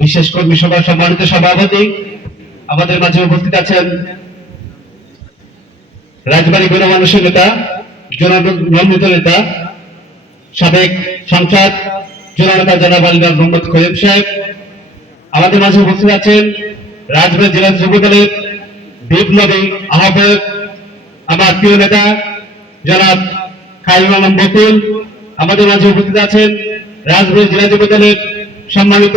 বিশেষ কর্মী সভার সম্মানিত সভাপতি, আমাদের মাঝে উপস্থিত আছেন রাজবাড়ী গণমানুষের নেতা জননন্দিত নেতা, সাবেক সংসদ, জননেতা জনাব আলিদার মোহাম্মদ খোয়েব সাহেব। আমাদের মাঝে উপস্থিত আছেন রাজবাড়ী জেলা যুব দলের বিপ্লবী আহ্বায়ক, আমার প্রিয় নেতা, জনাব খাইরুল আলম বকুল। আমাদের মাঝে উপস্থিত আছেন রাজবাড়ী জেলা যুব দলের সম্মানিত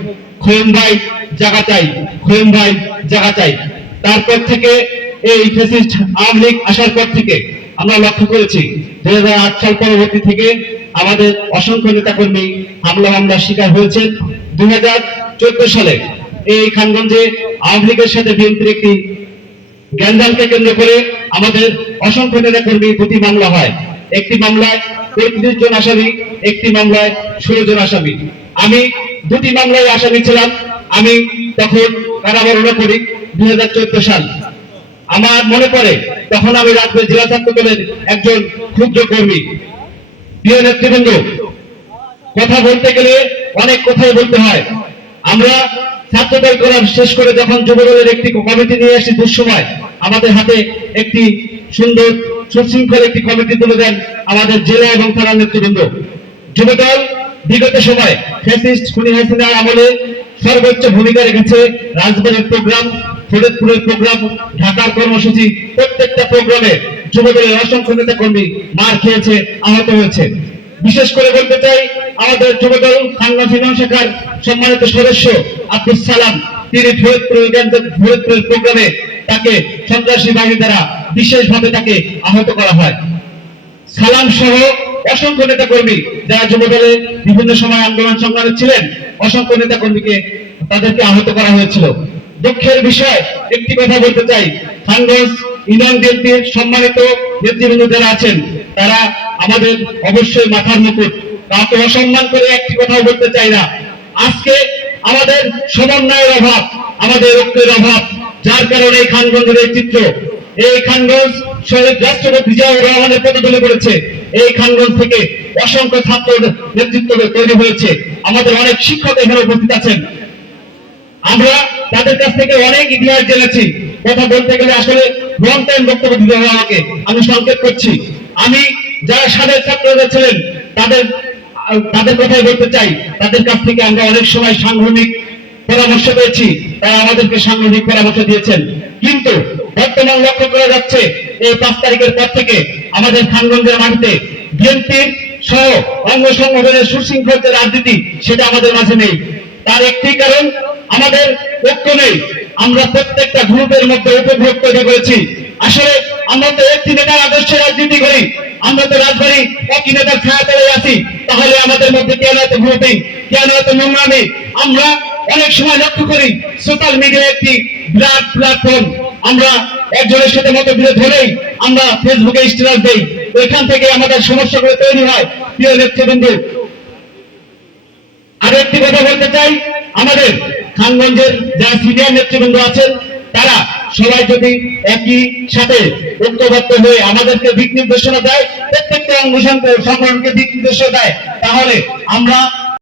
খোয়েম ভাই জায়গা চাই, খোয়েম ভাই জায়গা চাই। তারপর থেকে এই আওয়ামী লীগ আসার পর থেকে আমরা লক্ষ্য করেছি সাল পরবর্তী থেকে আমাদের অসংখ্য নেতাকর্মী হামলা মামলার শিকার হয়েছেন। দুই সালে এই খানগঞ্জে আওয়ামী লীগের সাথে বিএনপির একটি গ্যাঞ্জামকে কেন্দ্র করে আমাদের অসংখ্য নেতাকর্মী দুটি মামলা হয়। একটি মামলায় পঁয়ত্রিশ জন আসামি, একটি মামলায় ষোলো জন আসামি। আমি দুটি মামলায় আসামি ছিলাম। আমি তখন কারাবরণ করি দুই সাল। আমার মনে পড়ে, তখন আমি রাজবাড়ী জেলা ছাত্র দলের একজন ক্ষুদ্র কর্মী। প্রিয় নেতৃবৃন্দ, কথা বলতে গেলে অনেক কথাই বলতে হয়। আমরা ছাত্রদল করা শেষ করে যখন যুবদলের একটি কমিটি নিয়ে আসি দুঃসময়, আমাদের হাতে একটি সুন্দর সুশৃঙ্খল একটি কমিটি তুলে দেন আমাদের জেলা এবং থানার নেতৃবৃন্দ। যুবদল বিগত সময় ফ্যাসিস্ট খুনি হাসিনার আমলে সর্বোচ্চ ভূমিকা রেখেছে রাজবাড়ির প্রোগ্রাম, ফরিদপুরের প্রোগ্রাম, ঢাকার কর্মসূচি, প্রত্যেকটা প্রোগ্রামে যুবদলের অসংখ্য নেতা কর্মী মার খেয়েছে, আহত হয়েছে। বিশেষ করে বলতে চাই, আমাদের যুবদল খান্না ফিনান শাখার সম্মানিত সদস্য আব্দুল সালাম, তিনি ফরিদপুরের প্রোগ্রামে তাকে সন্ত্রাসী বাহিনী দ্বারা বিশেষভাবে তাকে আহত করা হয়। সালাম সহ অসংখ্য নেতা কর্মী যারা যুব যুবদলে বিভিন্ন সময় আন্দোলন সংগ্রামে ছিলেন, অসংখ্য নেতা কর্মীকে তাদেরকে আহত করা হয়েছিল। দুঃখের বিষয়, একটি কথা বলতে চাই। খানগঞ্জ ইউনিয়ন বিএনপির সম্মানিত নেতৃবৃন্দ যারা আছেন, তারা আমাদের অবশ্যই মাথার মুকুট। তাকে অসম্মান করে একটি কথাও বলতে চাই না। আজকে আমাদের সমন্বয়ের অভাব, আমাদের ঐক্যের অভাব, যার কারণে এই খানগঞ্জের এই চিত্র। এই খানগঞ্জ শহীদ রাষ্ট্রপতি জিয়াউর রহমানের পথে তুলে পড়েছে। এই খানগঞ্জ থেকে অসংখ্য ছাত্র নেতৃত্ব তৈরি হয়েছে। আমাদের অনেক শিক্ষক এখানে উপস্থিত আছেন। আমরা তাদের কাছ থেকে অনেক ইতিহাস জেনেছি। কথা বলতে গেলে আসলে লং টাইম বক্তব্য দিতে হবে আমাকে। আমি সংকেত করছি। আমি যারা সাবেক ছাত্ররা ছিলেন, তাদের তাদের কথাই বলতে চাই। তাদের কাছ থেকে আমরা অনেক সময় সাংগঠনিক পরামর্শ পেয়েছি। তারা আমাদেরকে সাংগঠনিক পরামর্শ দিয়েছেন। কিন্তু বর্তমান লক্ষ্য করা যাচ্ছে। এই পাঁচ তারিখের পর থেকে আমাদের খানগঞ্জের মাটিতে বিএনপির সহ অঙ্গ সংগঠনের সুশৃঙ্খল যে রাজনীতি, সেটা আমাদের মাঝে নেই। তার একটি কারণ, আমাদের ঐক্য নেই। আমরা প্রত্যেকটা গ্রুপের মধ্যে উপভোগ তৈরি করেছি আসলে আমরা তো একটি নেতার আদর্শে রাজনীতি করি, আমরা তো রাজবাড়ি একই নেতার ছায়া তলে আছি। তাহলে আমাদের মধ্যে কেন এত গ্রুপিং কেন এত নোংরামি? আমরা অনেক সময় লক্ষ্য করি সোশ্যাল মিডিয়া একটি বিরাট প্ল্যাটফর্ম আমরা একজনের সাথে মত বিরোধ হলেই আমরা ফেসবুকে স্ট্যাটাস দেই। ওইখান থেকে আমাদের সমস্যাগুলো তৈরি হয়। প্রিয় নেতৃবৃন্দ আর একটি কথা বলতে চাই। আমাদের খানগঞ্জের যারা সিনিয়র নেতৃবৃন্দ আছেন, তারা সবাই যদি একই সাথে ঐক্যবদ্ধ হয়ে আমাদেরকে দিক নির্দেশনা দেয়, প্রত্যেকটা অঙ্গ সংগঠনকে দিক নির্দেশনা দেয়, তাহলে আমরা